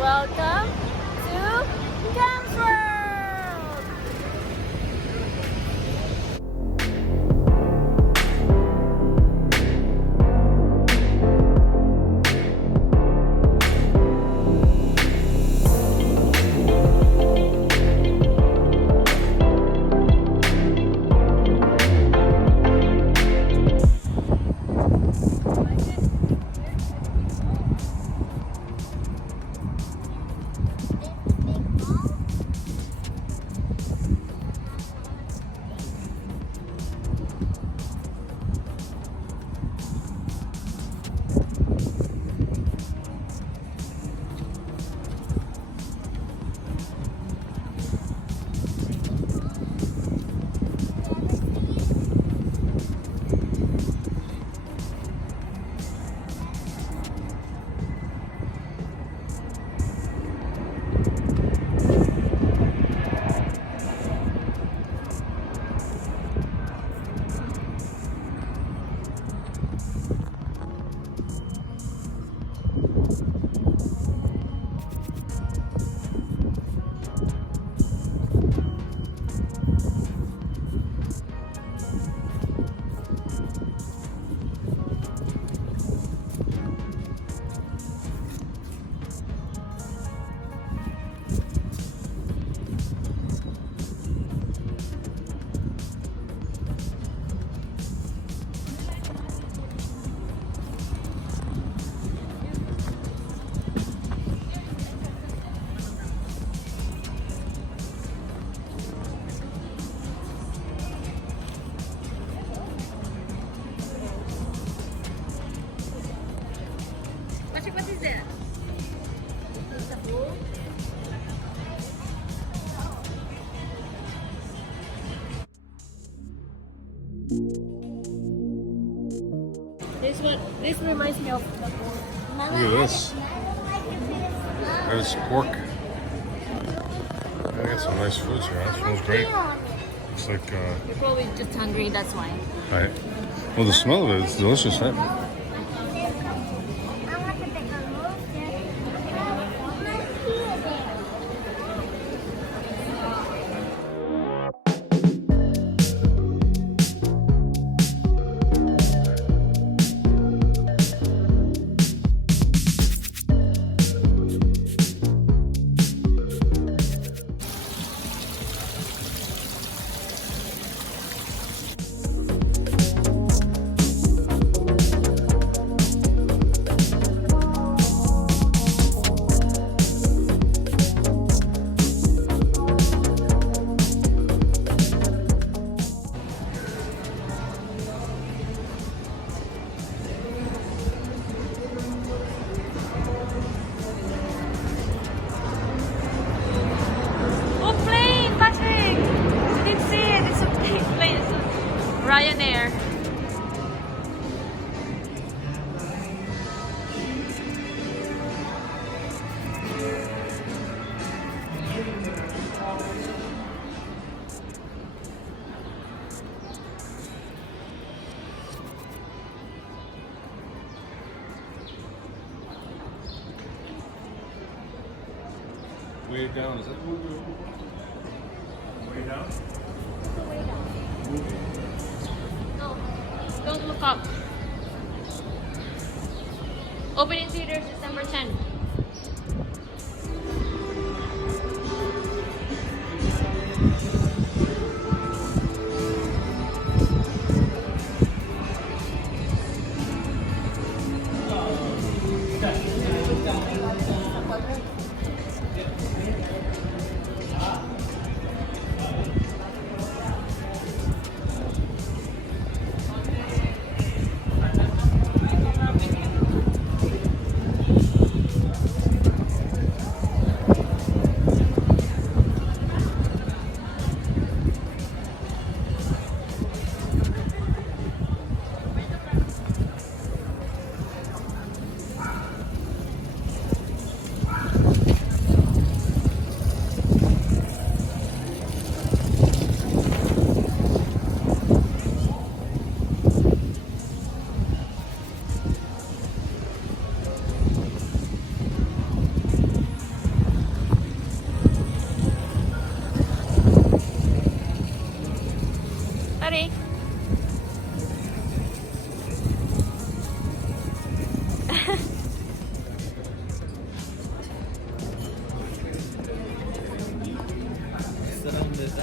Welcome to Kensworld! What is that? It's a book. This reminds me of the book. Look at this. There's pork. I got some nice foods here. That smells great. Looks like You're probably just hungry, that's why. right. Well, the smell of it is delicious, right? Ryanair. Way down, is that way down? No, don't look up. Opening theaters December 10th.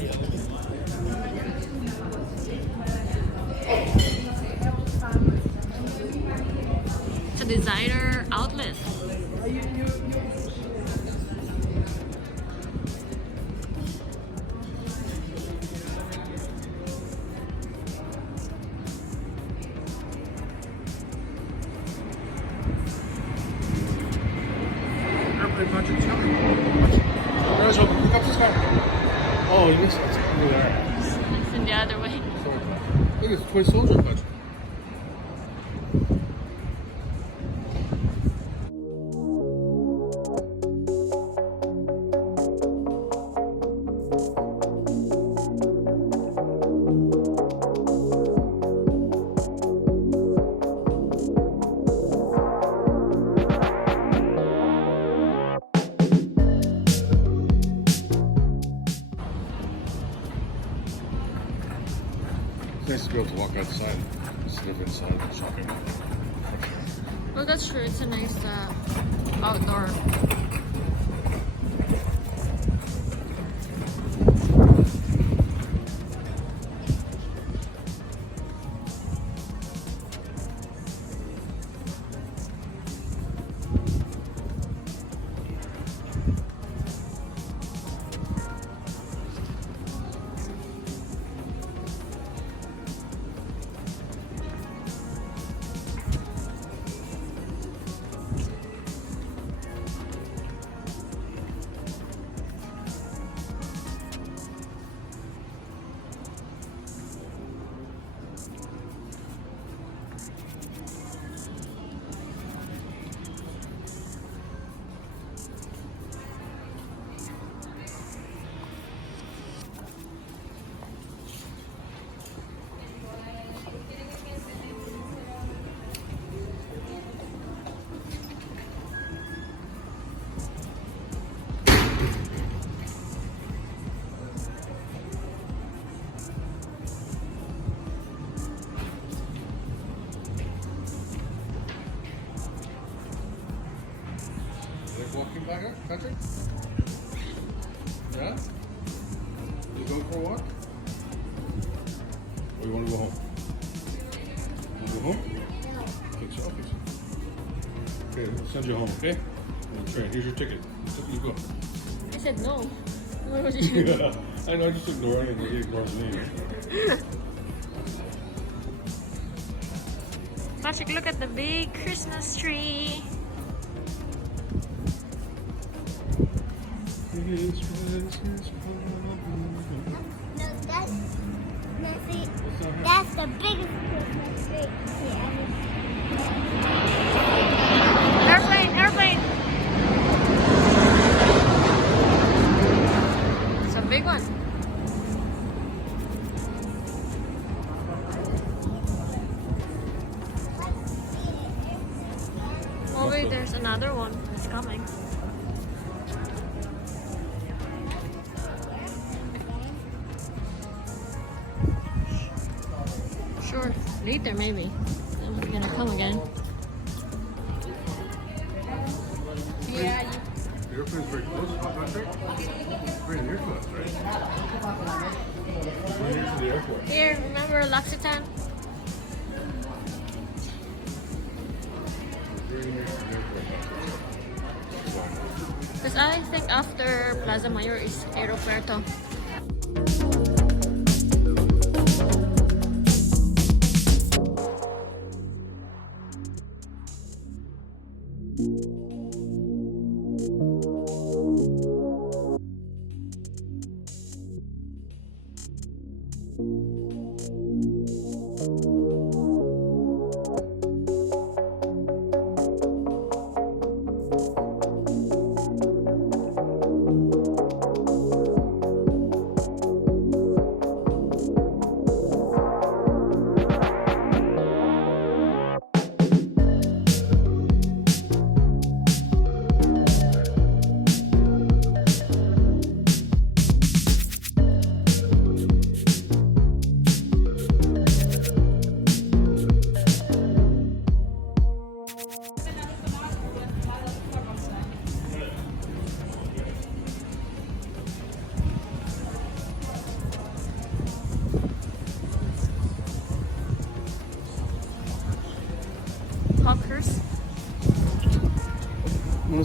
It's a designer outlet. Airplane punch and stomach. Might as well pick up this guy. Oh, you missed it. It's over there. It's in the other way. Look, it's a toy soldier punch. It's nice to be able to walk outside instead of inside shopping. Well, that's true. It's a nice outdoor. Walking back up, country? Yeah? You going for a walk? Or you want to go home? You want to go home? Think so? Okay. Okay, we'll send you home, okay? On the train. Here's your ticket. You go. I said no. What was it? Yeah, I know, I just ignore it and he ignores me. Patrick, look at the big Christmas tree. No, that's the biggest Christmas tree Airplane, airplane. It's a big one. Oh wait, there's another one. It's coming. Sure, later maybe. Then we're gonna come again. Yeah. The airplane's very close to the country. Very near to us, right? Very near to the airport. Here, remember L'Occitane? Very near to the airport. Because I think after Plaza Mayor is Aeropuerto.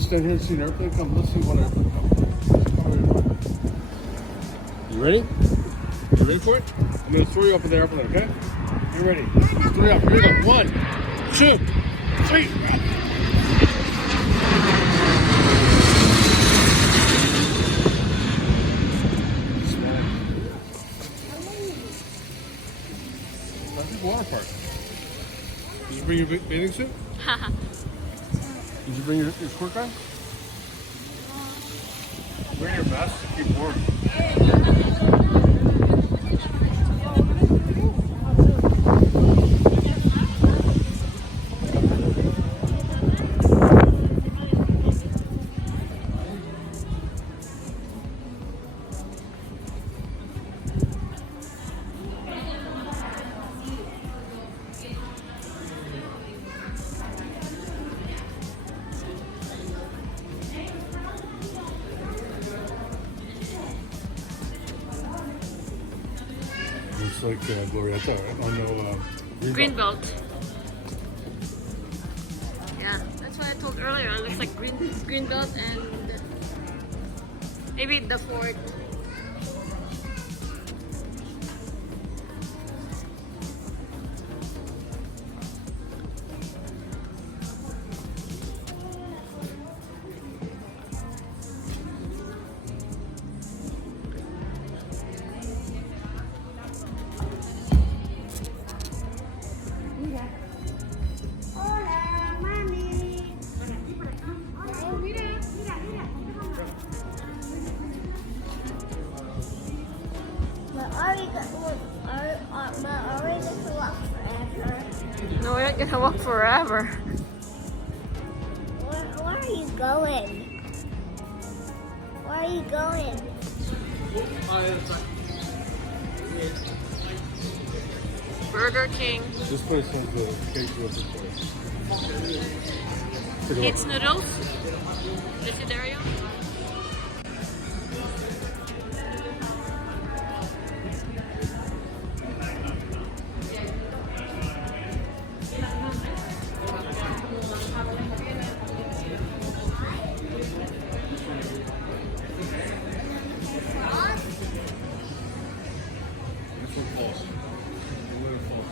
to stand here and see an airplane come? Let's see one airplane come. You ready? You ready for it? I'm going to throw you up in the airplane, okay? You ready? Throw you up. Here we go. 1, 2, 3. That's the water park. Did you bring your bathing suit? Did you bring your squirt gun? Wear your vest to keep warm. It's like Glorietta, right? On the Greenbelt. Yeah, that's what I told earlier. It looks like Greenbelt and maybe the fort. Hola, mami. But are we going to walk forever? No, we're not gonna walk forever. Where are you going? Where are you going? Burger King. This place has the Kensworld place. Kids noodles. Vegetarian. This one falls. The lid falls.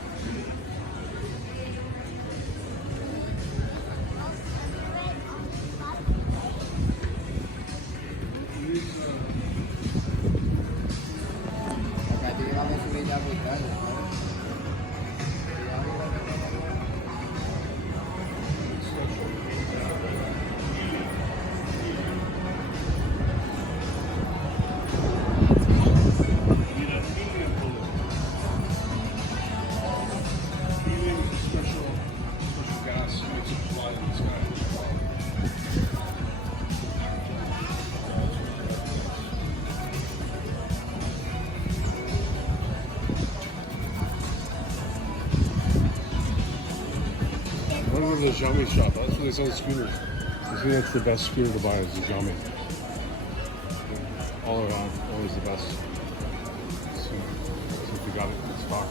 One of the Xiaomi shop. That's where they sell scooters. I think that's the best scooter to buy is the Xiaomi. All around, always the best. See if we got it in stock.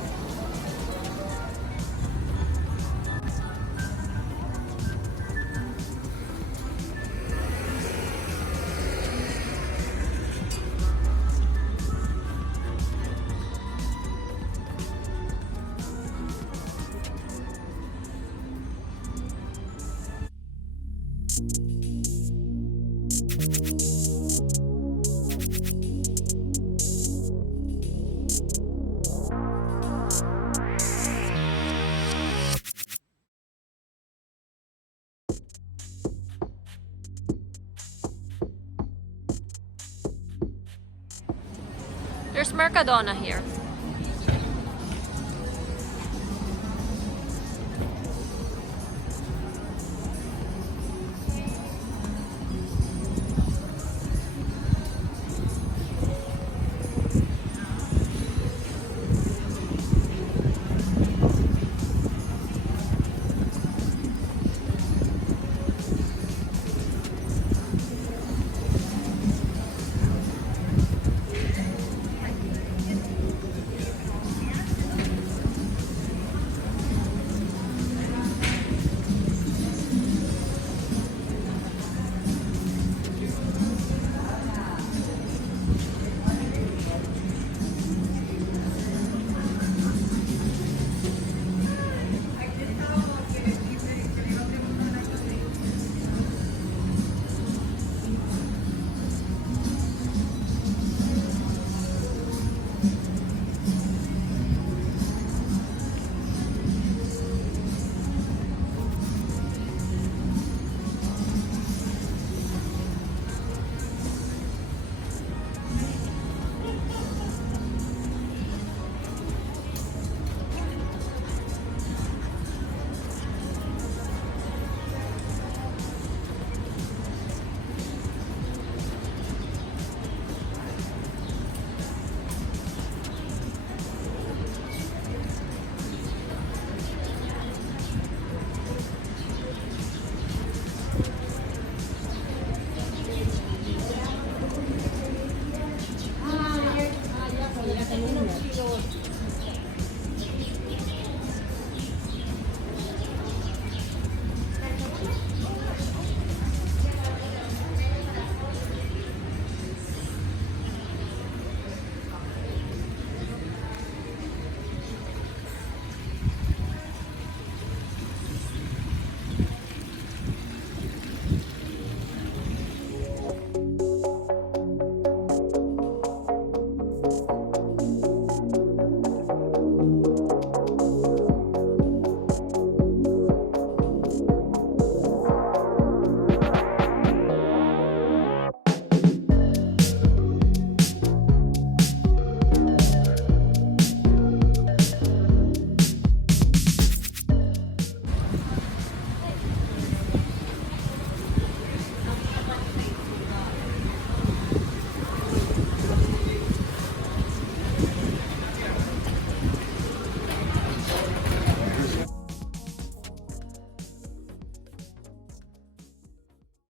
There's Mercadona here.